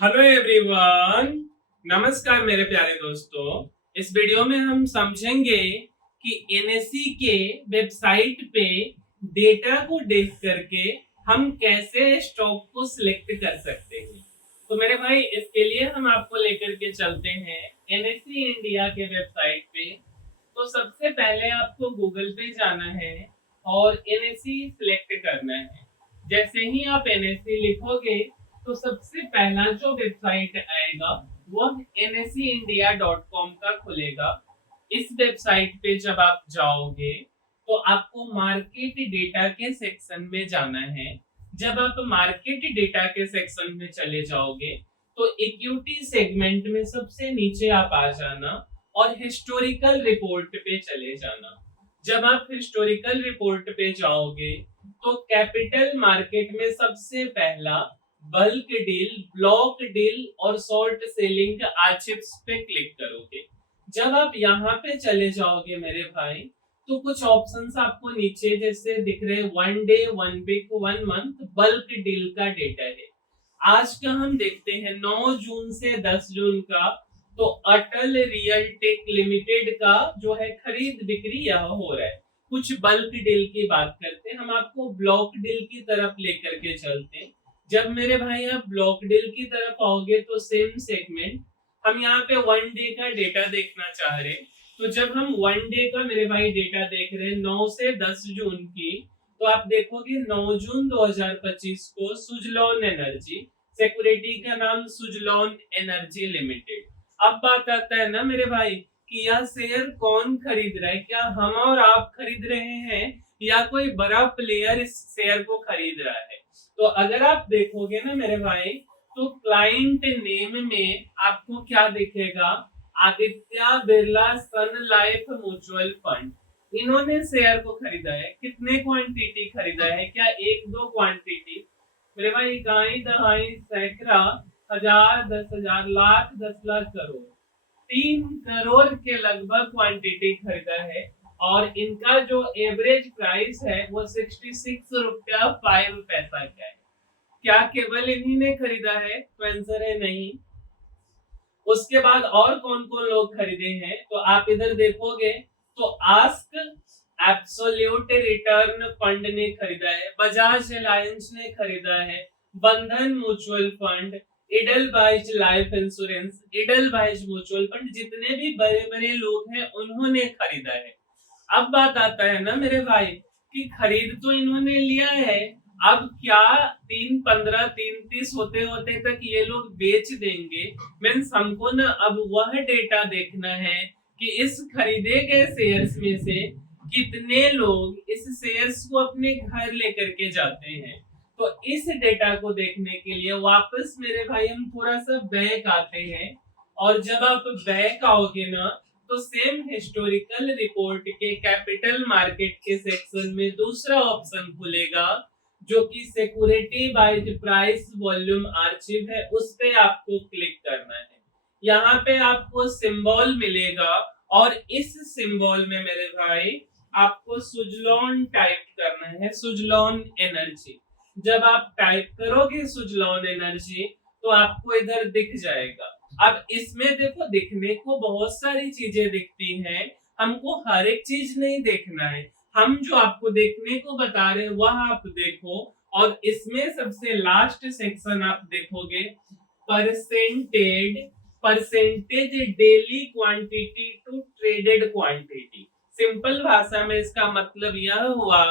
Hello everyone. नमस्कार मेरे प्यारे दोस्तों। इस वीडियो में हम समझेंगे कि एनएससी के वेबसाइट पे डेटा को देख करके हम कैसे स्टॉक को सिलेक्ट कर सकते हैं। तो मेरे भाई इसके लिए हम आपको लेकर के चलते हैं एनएससी इंडिया के वेबसाइट पे। तो सबसे पहले आपको गूगल पे जाना है और एनएससी सिलेक्ट करना है। जैसे ही आप एनएससी लिखोगे तो सबसे पहला जो वेबसाइट आएगा वो nseIndia.com का खुलेगा। इस वेबसाइट पे जब आप जाओगे तो आपको मार्केट डेटा के सेक्शन में जाना है। जब आप मार्केट डेटा के सेक्शन में चले जाओगे तो इक्विटी सेगमेंट में सबसे नीचे आप आ जाना और हिस्टोरिकल रिपोर्ट पे चले जाना। जब आप हिस्टोरिकल रिपोर्ट पे जाओगे तो कैपिटल मार्केट में सबसे पहला बल्क डील, ब्लॉक डील और शॉर्ट सेलिंग आर्चिव्स पे क्लिक करोगे। जब आप यहाँ पे चले जाओगे मेरे भाई तो कुछ ऑप्शंस आपको नीचे जैसे दिख रहे हैं, 1 day, 1 week, 1 month bulk deal का डेटा है। आज का हम देखते हैं 9 जून से 10 जून का। तो अटल रियल टेक लिमिटेड का जो है खरीद बिक्री यह हो रहा है। कुछ बल्क डील की बात करते हैं, हम आपको ब्लॉक डील की तरफ लेकर के चलते हैं। जब मेरे भाई आप ब्लॉक डील की तरफ आओगे तो सेम सेगमेंट, हम यहाँ पे 1 डे का डेटा देखना चाह रहे हैं। तो जब हम 1 डे का मेरे भाई डेटा देख रहे हैं 9 से 10 जून की, तो आप देखोगे 9 जून 2025 को सुजलॉन एनर्जी, सिक्योरिटी का नाम सुजलॉन एनर्जी लिमिटेड। अब बात आता है ना मेरे भाई कि यह शेयर कौन खरीद रहा है, क्या हम और आप खरीद रहे हैं या कोई बड़ा प्लेयर इस शेयर को खरीद रहा है। तो अगर आप देखोगे ना मेरे भाई तो क्लाइंट नेम में आपको क्या दिखेगा, आदित्य बिरला सन लाइफ म्यूचुअल फंड। इन्होंने शेयर को खरीदा है। कितने क्वांटिटी खरीदा है, क्या एक दो क्वांटिटी मेरे भाई, इकाई दहाई सैकड़ा हजार 10,000 लाख 10 लाख करोड़, 3 करोड़ के लगभग क्वांटिटी खरीदा है। और इनका जो एवरेज प्राइस है वो 66 रुपया 5 पैसा का है। क्या केवल इन्हीं ने खरीदा है? तो आंसर है नहीं। उसके बाद और कौन कौन लोग खरीदे हैं तो आप इधर देखोगे तो आस्क एब्सोल्यूट रिटर्न फंड ने खरीदा है, बजाज अलायंस ने खरीदा है, Bandhan mutual fund, Edelweiss life insurance, Edelweiss mutual fund, जितने भी बड़े बड़े लोग हैं उन्होंने खरीदा है। अब बात आता है ना मेरे भाई कि खरीद तो इन्होंने लिया है, अब क्या 3-15 3-30 होते होते तक ये लोग बेच देंगे। मीन्स हमको ना अब वह डेटा देखना है कि इस खरीदे गए शेयर्स में से कितने लोग इस शेयर्स को अपने घर लेकर के जाते हैं। तो इस डेटा को देखने के लिए वापस मेरे भाई हम थोड़ा सा बैक आते हैं। और जब आप बैक आओगे ना तो सेम हिस्टोरिकल रिपोर्ट के कैपिटल मार्केट के सेक्शन में दूसरा ऑप्शन खुलेगा जो कि security bye price volume archive है, उस पे आपको क्लिक करना है। यहाँ पे आपको सिंबल मिलेगा और इस सिंबल में मेरे भाई आपको सुजलॉन टाइप करना है, सुजलॉन एनर्जी। जब आप टाइप करोगे सुजलॉन एनर्जी तो आपको इधर दिख जाएगा। अब इसमें देखो दिखने को बहुत सारी चीजें दिखती हैं, हमको हर एक चीज नहीं देखना है। हम जो आपको देखने को बता रहे हैं वह आप देखो। और इसमें सबसे लास्ट सेक्शन आप देखोगे percentage, percentage daily quantity to traded quantity. Simple भाषा में इसका मतलब यह हुआ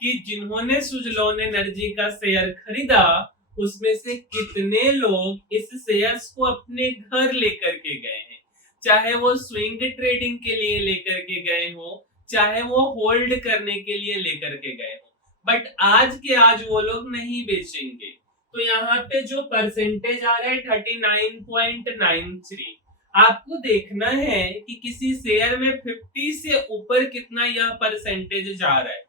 कि जिन्होंने सुजलॉन एनर्जी का शेयर खरीदा उसमें से कितने लोग इस शेयर्स को अपने घर लेकर के गए हैं। चाहे वो स्विंग ट्रेडिंग के लिए लेकर के गए हो, चाहे वो होल्ड करने के लिए लेकर के गए हो, बट आज के आज वो लोग नहीं बेचेंगे। तो यहाँ पे जो परसेंटेज आ रहा है 39.93। आपको देखना है कि किसी शेयर में 50 से ऊपर कितना यह परसेंटेज जा रहा है।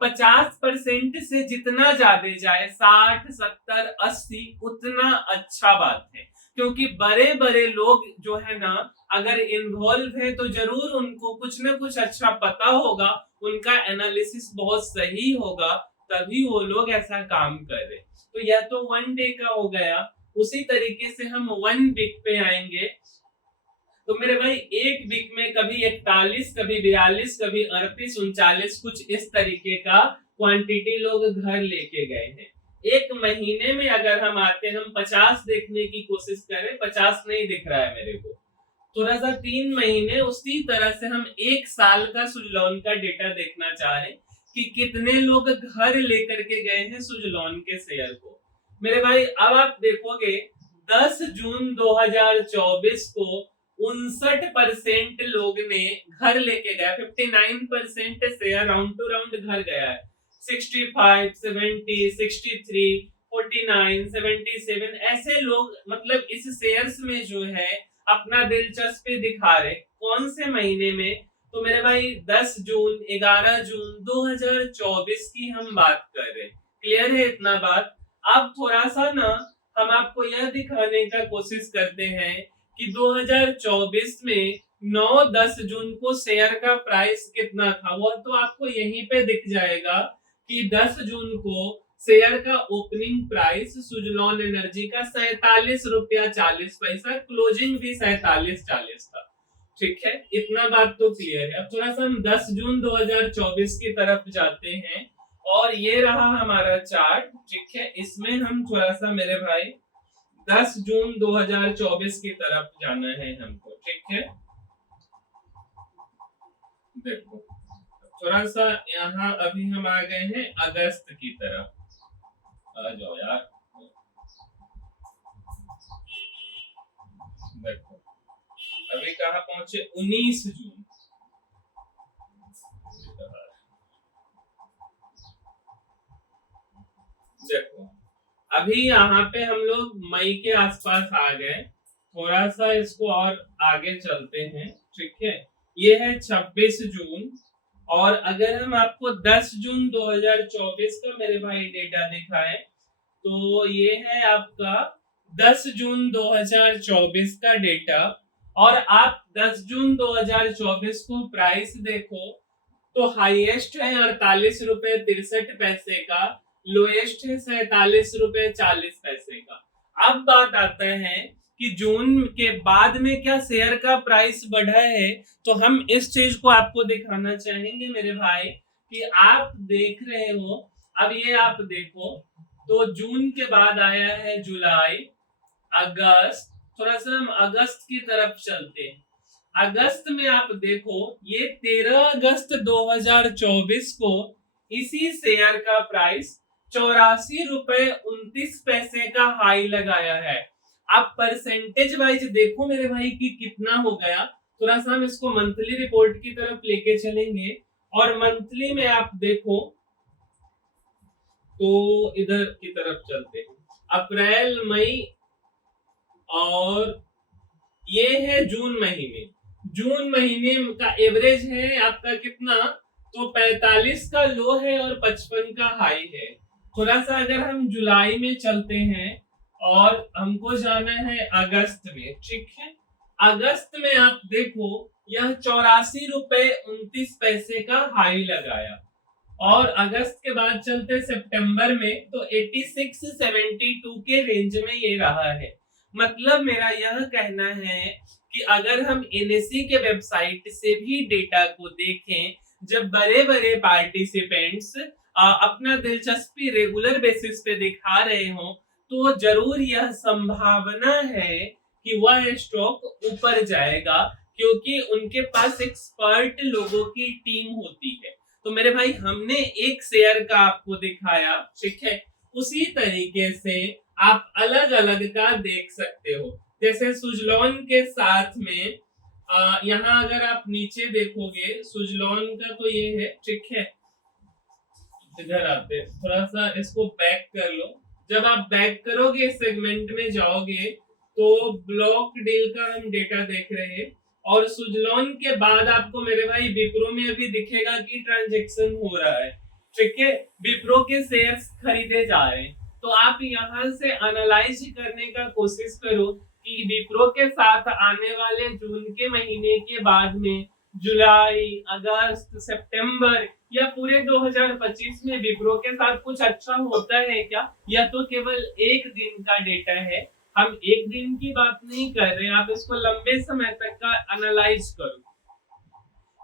50% से जितना ज्यादा जाए 60, 70, 80 उतना अच्छा बात है। क्योंकि बड़े बड़े लोग जो है ना अगर इन्वॉल्व है तो जरूर उनको कुछ ना कुछ अच्छा पता होगा, उनका एनालिसिस बहुत सही होगा, तभी वो लोग ऐसा काम कर रहे। तो यह तो 1 डे का हो गया। उसी तरीके से हम 1 वीक पे आएंगे। तो मेरे भाई एक वीक में कभी 41, कभी 42, कभी 38, 39 कुछ इस तरीके का क्वांटिटी लोग घर लेके गए हैं। एक महीने में अगर हम आते हैं, हम 50 देखने की कोशिश करें, 50 नहीं दिख रहा है मेरे को, थोड़ा सा 3 महीने उसी तरह से हम 1 साल का सुजलॉन का डेटा देखना चाह रहे हैं कि कितने लोग घर लेकर के गए हैं सुजलॉन के शेयर को। मेरे भाई अब आप देखोगे 10 जून 2024 को 59% लोग ने घर लेके गया, 59% शेयर राउंड टू राउंड घर गया है। 65, 70, 63, 49, 77 ऐसे लोग मतलब इस शेयर्स में जो है अपना दिलचस्पी दिखा रहे। कौन से महीने में? तो मेरे भाई 10 जून, 11 जून 2024 की हम बात कर रहे हैं। क्लियर है इतना बात? अब थोड़ा सा ना हम आपको यह दिखाने का कोशिश करते हैं कि 2024 में 9-10 जून को शेयर का प्राइस कितना था। वह तो आपको यहीं पे दिख जाएगा कि 10 जून को शेयर का ओपनिंग प्राइस सुजलॉन एनर्जी का 47 रुपया 40 पैसा, क्लोजिंग भी 47-40 था। ठीक है, इतना बात तो क्लियर है। अब थोड़ा सा हम 10 जून 2024 की तरफ जाते हैं और ये रहा हमारा चार्ट। ठीक है, इसमें हम थोड़ा सा मेरे भाई 10 जून 2024 की तरफ जाना है हमको। ठीक है, देखो थोड़ा सा यहाँ अभी हम आ गए हैं अगस्त की तरफ। आ जाओ यार, देखो अभी कहाँ पहुंचे, 19 जून। देखो अभी यहाँ पे हम लोग मई के आसपास आ गए। थोड़ा सा इसको और आगे चलते हैं। ठीक है, ये है 26 जून और अगर हम आपको 10 जून 2024 का मेरे भाई डेटा दिखाएं तो ये है आपका 10 जून 2024 का डेटा। और आप 10 जून 2024 को प्राइस देखो तो हाईएस्ट है 48 रुपए 63 पैसे का, लोएस्ट है 47 रुपए 40 पैसे का। अब बात आता है कि जून के बाद में क्या शेयर का प्राइस बढ़ा है, तो हम इस चीज को आपको दिखाना चाहेंगे मेरे भाई कि आप देख रहे हो। अब ये आप देखो तो जून के बाद आया है जुलाई, अगस्त। थोड़ा सा हम अगस्त की तरफ चलते हैं। अगस्त में आप देखो ये 13 अगस्त 2024 को इसी शेयर का प्राइस 84 रुपए 29 पैसे का हाई लगाया है। आप परसेंटेज वाइज देखो मेरे भाई कि कितना हो गया। थोड़ा सा हम इसको मंथली रिपोर्ट की तरफ लेके चलेंगे और मंथली में आप देखो तो इधर की तरफ चलते हैं, अप्रैल, मई और ये है जून महीने। जून महीने का एवरेज है आपका कितना, तो 45 का लो है और 55 का हाई है। थोड़ा सा अगर हम जुलाई में चलते हैं और हमको जाना है अगस्त में। ठीक है, अगस्त में आप देखो यह 84 रुपए 29 पैसे का हाई लगाया। और अगस्त के बाद चलते सितंबर में तो 86-72 के रेंज में ये रहा है। मतलब मेरा यह कहना है कि अगर हम एनएससी के वेबसाइट से भी डेटा को देखें, जब बड़े बड़े पार्टिसिपेंट्स अपना दिलचस्पी रेगुलर बेसिस पे दिखा रहे हो तो जरूर यह संभावना है कि वह स्टॉक ऊपर जाएगा, क्योंकि उनके पास एक्सपर्ट लोगों की टीम होती है। तो मेरे भाई हमने एक शेयर का आपको दिखाया, ठीक है, उसी तरीके से आप अलग अलग का देख सकते हो। जैसे सुजलॉन के साथ में यहाँ अगर आप नीचे देखोगे सुजलॉन का तो ये है। ठीक है, इधर आते थोड़ा सा इसको बैक कर लो। जब आप बैक करोगे सेगमेंट में जाओगे तो ब्लॉक डील का हम डेटा देख रहे हैं और सुजलॉन के बाद आपको मेरे भाई विप्रो में अभी दिखेगा कि ट्रांजैक्शन हो रहा है। ठीक है, विप्रो के शेयर्स खरीदे जा रहे हैं। तो आप यहाँ से एनालाइज करने का कोशिश करो कि विप्रो के साथ आने वाले जून के महीने के बाद में जुलाई, अगस्त, सितंबर या पूरे 2025 में विप्रो के साथ कुछ अच्छा होता है क्या, या तो केवल एक दिन का डेटा है हम एक दिन की बात नहीं कर रहे, आप इसको लंबे समय तक का एनालाइज करो।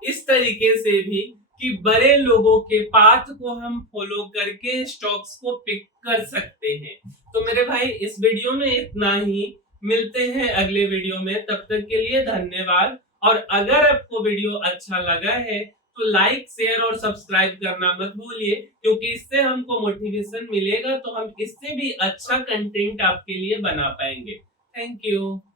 इस तरीके से भी कि बड़े लोगों के पाथ को हम फॉलो करके स्टॉक्स को पिक कर सकते हैं। तो मेरे भाई इस वीडियो में इतना ही, मिलते हैं अगले वीडियो में, तब तक के लिए धन्यवाद। और अगर आपको वीडियो अच्छा लगा है तो लाइक, शेयर और सब्सक्राइब करना मत भूलिए, क्योंकि इससे हमको मोटिवेशन मिलेगा तो हम इससे भी अच्छा कंटेंट आपके लिए बना पाएंगे। Thank you.